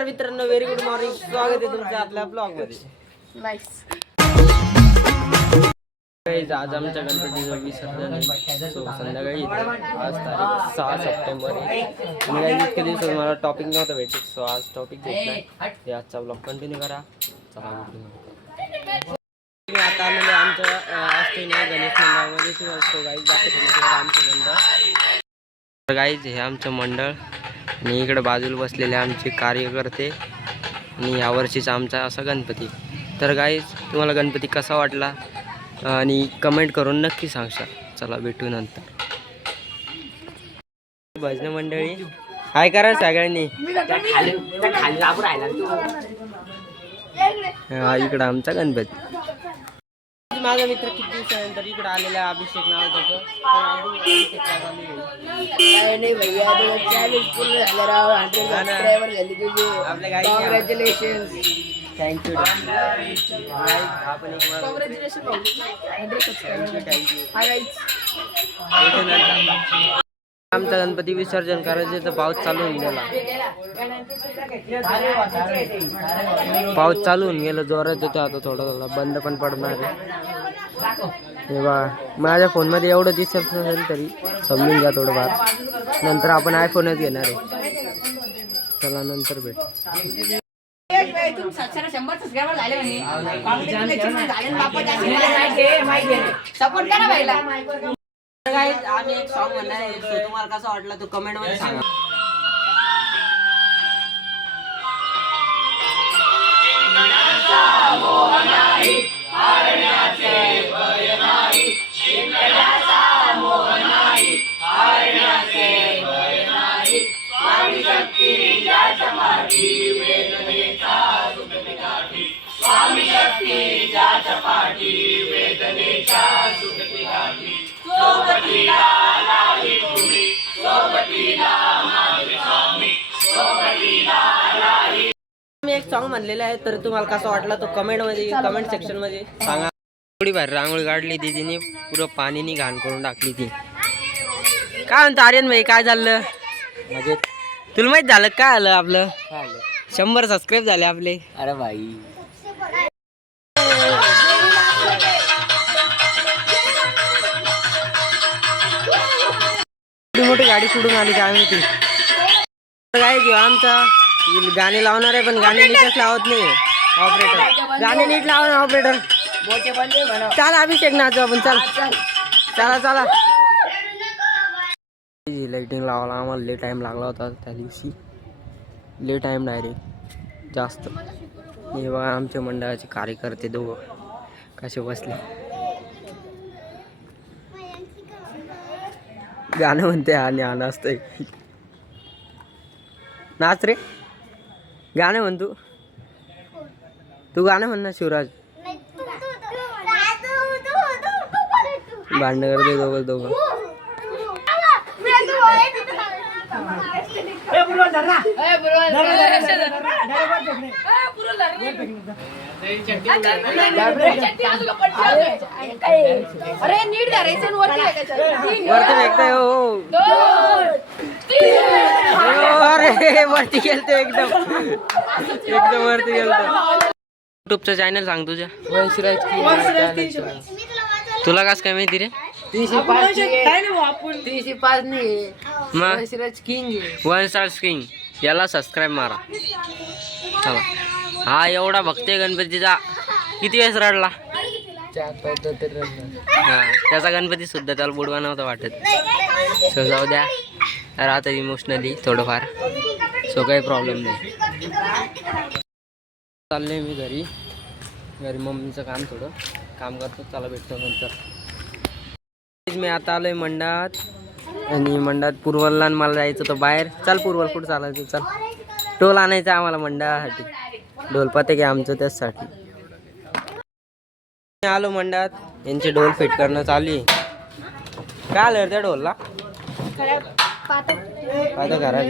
मित्रांनो very good morning. स्वागत आहे तुमचं आपल्या ब्लॉग मध्ये. नाईस. आज आमच्या गणपतीचं विसर्जन संध्याकाळी आज तारीख 6 सप्टेंबर आहे. मी इतके दिवस मला टॉपिक नव्हतं भेटत, सो आज टॉपिक घेतलाय. ते आजचा ब्लॉग कंटिन्यू करा. चला मी आता आलेले आमच्या असते ना गणेश मंडळामध्ये. सो गाईज आमचं मंडळ. तर गाईज हे आमचं मंडळ आणि इकडे बाजूला बसलेले आमचे कार्यकर्ते आणि यावर्षीचा आमचा असा गणपती. तर गाईज तुम्हाला गणपती कसा वाटला आणि कमेंट करून नक्की सांगशाल. चला भेटू नंतर. भजन मंडळी हाय करा सगळ्यांनी. हा इकडं आमचा गणपती. माझा मित्र किती दिवसानंतर इकडे आलेला अभिषेक नाव त्याचं. नाही भैया पूर्ण झालं राव. 100 सबस्क्रायबर झाली तुझे. कॉंग्रॅच्युलेशन. थँक्यू. कॉंग्रॅच्युलेशन भाऊ. 100 सबस्क्रायबर. Hi guys. आमचा गणपती विसर्जन करायचे तर पाऊस चालू होऊन गेला. पाऊस चालू होऊन गेला जोरात येतो. आता थोडा थोडा बंद पण पडणार आहे. हे बा माझ्या फोनमध्ये एवढं दिसत असेल तरी समजून घ्या थोडंफार. नंतर आपण आयफोनच घेणार आहे. चला नंतर भेट. सपोर्ट करा भाईला. आम्ही एक सॉन्ग म्हणणार आहे. तुम्हाला कसा वाटला तो कमेंट मध्ये सांगा. मी एक सॉन्ग म्हणलेला आहे. तर तुम्हाला कसा वाटला तो कमेंट सेक्शन मध्ये सांगा. थोडी बाहेर रांगोळी काढली दीदीने. पुरं पाणीनी घाण करून टाकली ती. काय म्हणतो आर्यन भाई काय झालं? म्हणजे तुला माहित झालं काय आलं आपलं? 100 सबस्क्राईब झाले आपले. अरे भाई मोठी गाडी सोडून आली काय माहिती. काय घेऊ आमचा गाणे लावणार आहे पण गाणे नीटच लावत नाही ऑपरेटर. गाणे नीट लावा ना ऑपरेटर. चला अभिषेक नाचू आपण. चल चला चला. लाइटिंग लावायला आम्हाला लय टाइम लागला होता त्या दिवशी. लय टाइम नाही रे जास्त. हे बघा आमच्या मंडळाचे कार्यकर्ते दोघं कसे बसले. गाणं म्हणते आणि आलं असतंय. नाच रे. गाणं म्हण तू. तू गाणं म्हण ना शिवराज. भांडण करते दोघं. अरे नीट धरायचं वरती फेकताय. हो अरे वरती गेलतो एकदम वरती गेलतो. युट्यूबचं चॅनल सांग तुझ्या. वंशराज किंग. तुला कस काय माहिती रे? 305 नाही मग वंशराज किंग. वंशराज किंग याला सबस्क्राईब मारा. चला. हा एवढा भक्त आहे गणपतीचा. किती वेळेस रडला. हा त्याचा गणपती सुद्धा त्याला बुडवा नव्हता वाटत. सो जाऊ द्या. राहत इमोशनली थोडंफार. सो काही प्रॉब्लेम नाही. चालले मी घरी मम्मीचं थोडं काम करतो. चला भेटतो नंतर. मी आता आलोय मंडळात आणि मंडळात पूर्वला मला जायचं होतं बाहेर. चल पूर्वल कुठं चालायचं. चल ढोल आणायचं आम्हाला मंडळासाठी. ढोल पथक आहे आमचं त्याचसाठी. आलो मंडळात. यांचे ढोल फिट करणं चालू आहे. काय आलं त्या ढोलला? आता घरात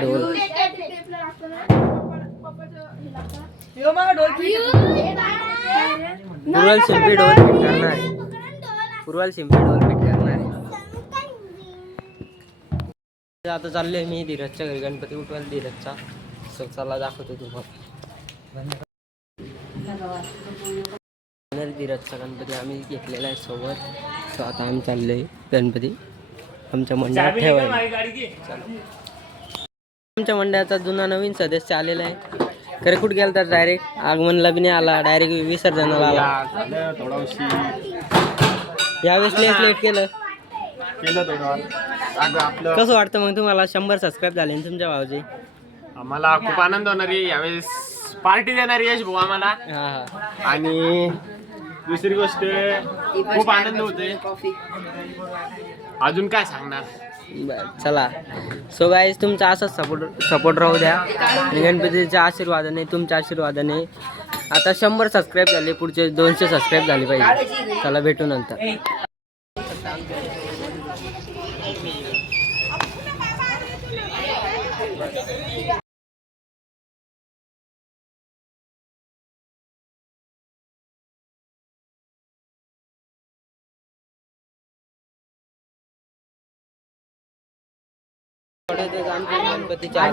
ढोल. पूर्वल शिंपी ढोल फिट करणार आहे. पूर्वल शिंपी ढोल फिट करणार आहे. आता चाललोय मी धीरजच्या घरी गणपती उठवायला धीरजचा. सो चला दाखवतो तुम्हाला. धीरजचा गणपती आम्ही घेतलेला आहे सोबत. सो आता आम्ही चाललोय गणपती आमच्या मंडळात ठेवायला. आमच्या मंडळाचा जुना नवीन सदस्य आलेला आहे. खरे कुठे गेला तर डायरेक्ट आगमनला बी नाही आला, डायरेक्ट विसर्जनाला आला. यावेळेस लेट केलं. कसं वाटतं मग तुम्हाला? 100 सबस्क्राईब झाले ना तुमच्या भावाचे. आम्हाला खूप आनंद होणार आहे. यावेळेस पार्टी देणार यश भाऊ आम्हाला. हा. आणि दुसरी गोष्ट खूप आनंद होतोय. अजून काय सांगणार. बरं चला. सो गाईज तुमचा असाच सपोर्ट राहू द्या. आणि गणपतीच्या आशीर्वादाने, तुमच्या आशीर्वादाने आता 100 सबस्क्राईब झाले. पुढचे 200 सबस्क्राईब झाले पाहिजे. चला भेटू नंतर. गणपतीच्या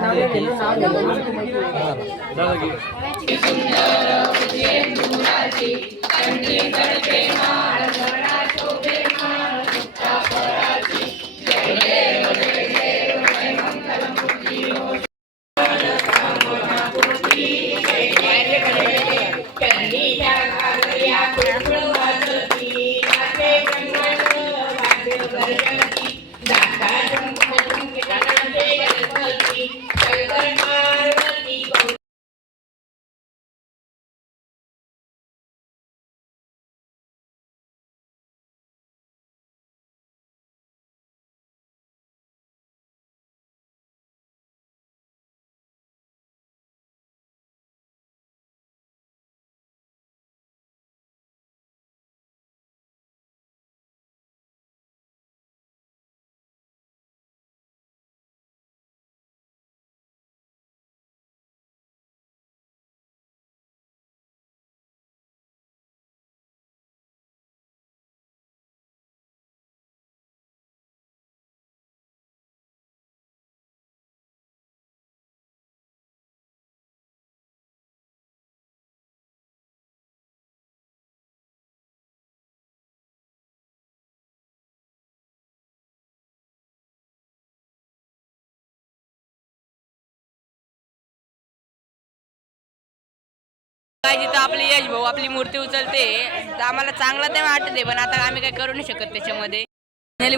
जिथं आपले यश भाऊ आपली मूर्ती उचलते तर आम्हाला चांगलं ते वाटते, पण आता आम्ही काही करू नाही शकत त्याच्यामध्ये.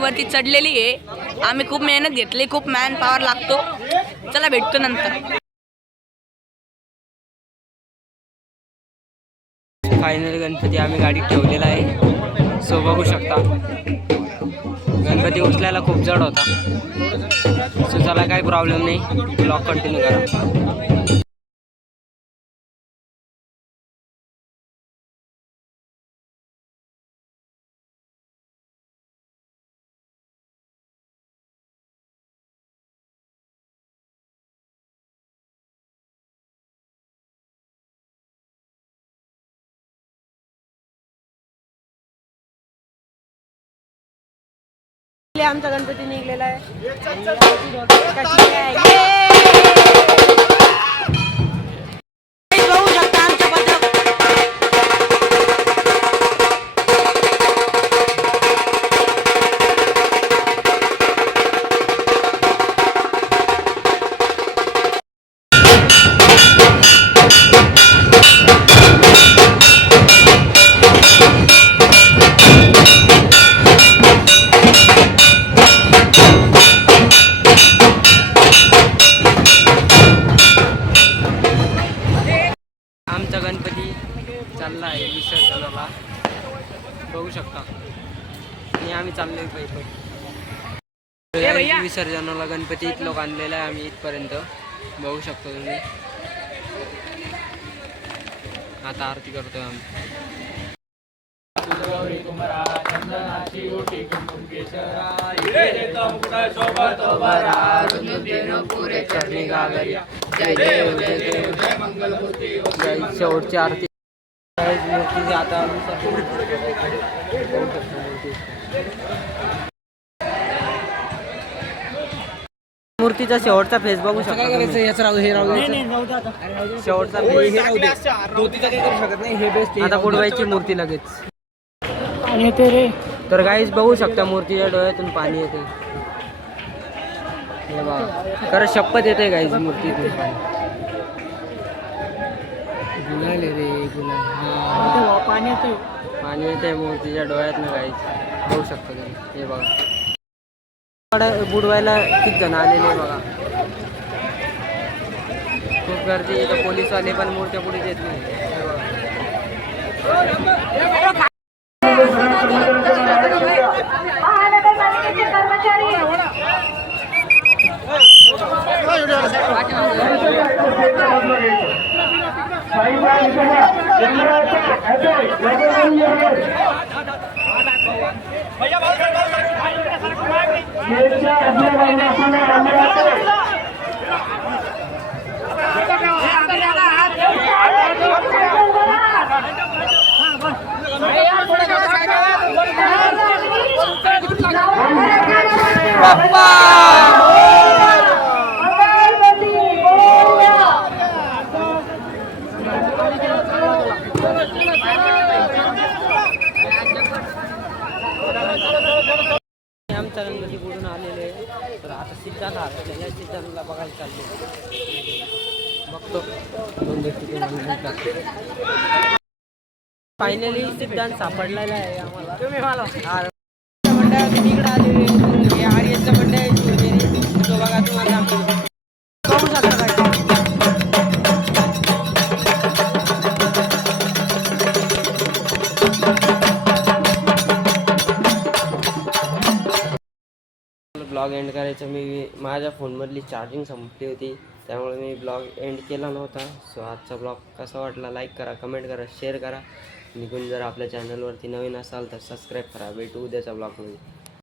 वरती चढलेली आहे. आम्ही खूप मेहनत घेतली, खूप मॅन पॉवर लागतो. चला भेटतो नंतर. फायनल गणपती आम्ही गाडीत ठेवलेला आहे. सो बघू शकता गणपती उचलायला खूप जड होता. सो चला काही प्रॉब्लेम नाही. ब्लॉग कंटिन्यू करा. आमचा गणपती निघलेला आहे. आमचा गणपती चालला आहे विसर्जनाला, बघू शकता. आणि आम्ही चाललोय पैसे विसर्जनाला. गणपती लोक आणलेला आहे आम्ही इथपर्यंत, बघू शकतो तुम्ही. आता आरती करतोय आम्ही. शेवटची आरती मूर्ती आता मूर्तीचा शेवटचा फेस बघू शकता तुम्ही. शेवटचा face. आता बुडवायची मूर्ती लगेच. तर गाईज बघू शकता मूर्तीच्या डोळ्यातून पाणी येते. हे बघा खरं शपथ येते गाईज मूर्तीतून पाणी. गुलाले रे गुलाल. पाणी येते मूर्तीच्या डोळ्यात ना गाईज बघू शकता तुम्ही. हे बघा बुडवायला किती जण आलेले बघा. खूप गर्दी इथं पोलीसवाले पण मूर्त्या पुढे येत नाही. हे बघा. महानगरपालिकेचे कर्मचारी आमच्या गणपती बुडून आलेले तर आता सिद्धांत या सिद्धांतला बघायला चालले. बघतो दोन गोष्टी फायनली सिद्धांत सापडलेला आहे आम्हाला. तुम्ही मला मंडळ तिकडे आले आर्यनचं मंडळ तो बघा तुम्हाला बघू शकता काय. ब्लॉग एंड करायचं मी माझ्या फोनमधली चार्जिंग संपली होती त्यामुळे मी ब्लॉग एंड केला नव्हता. सो आजचा ब्लॉग कसा वाटला लाईक करा, कमेंट करा, शेअर करा. निघून जर आपल्या चॅनलवरती नवीन असाल तर सबस्क्राईब करा. भेटू उद्याच्या ब्लॉगमध्ये.